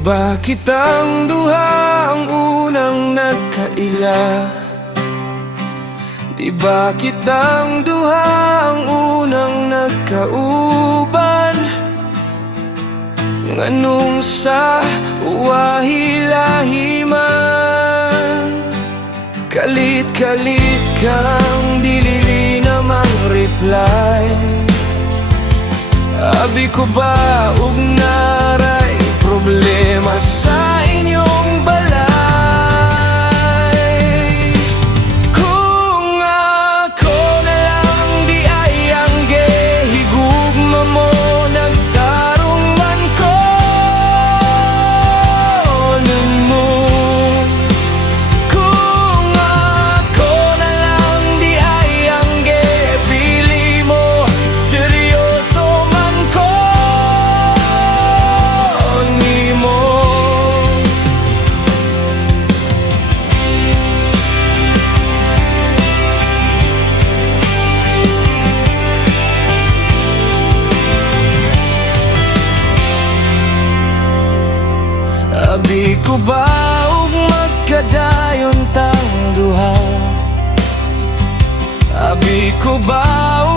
ba kitang duha ang unang nagkaila? Di ba kitang duha ang unang nagkauban? Nganong sa uwahilahiman? Kalit-kalit kang dilili namang reply. Abi ko ba ug naray problema sa inyong balay? Kung ako na lang di ay ang gihigugma mo, nagtarong man ko nun mo. Kung ako na lang di ay ang gipili mo, seryoso man ko nimo. Abi ko ba ug magkadayon tang duha? Abi ko ba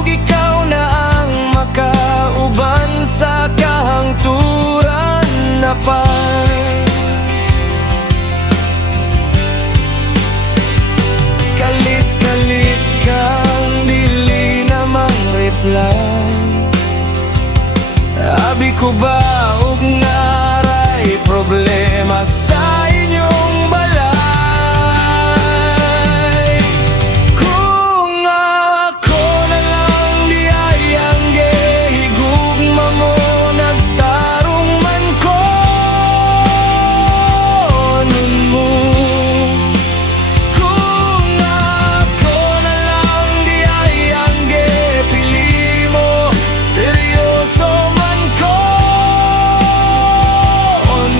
ug ikaw na ang makauban sa kahangturan na pa? Kalit-kalit kang dili namang reply. Abi ko ba ug naray problema sa inyong balay? Kung ako na lang di ay ang gihigugma mo, nagtarong man ko nun mo. Kung ako na lang di ay ang gipili mo, seryoso man ko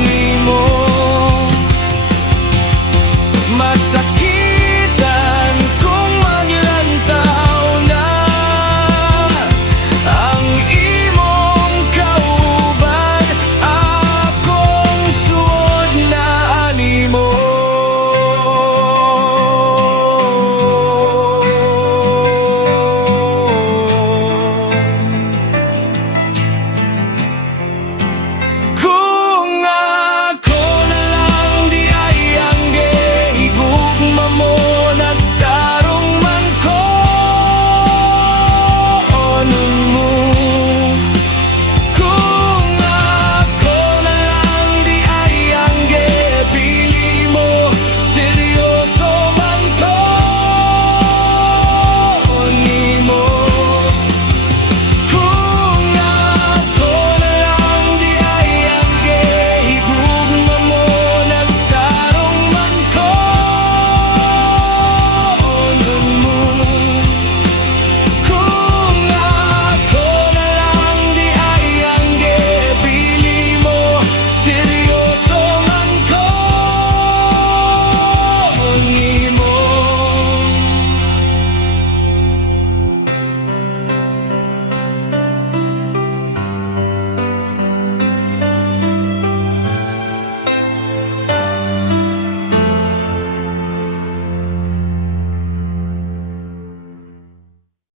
nimo. Masakit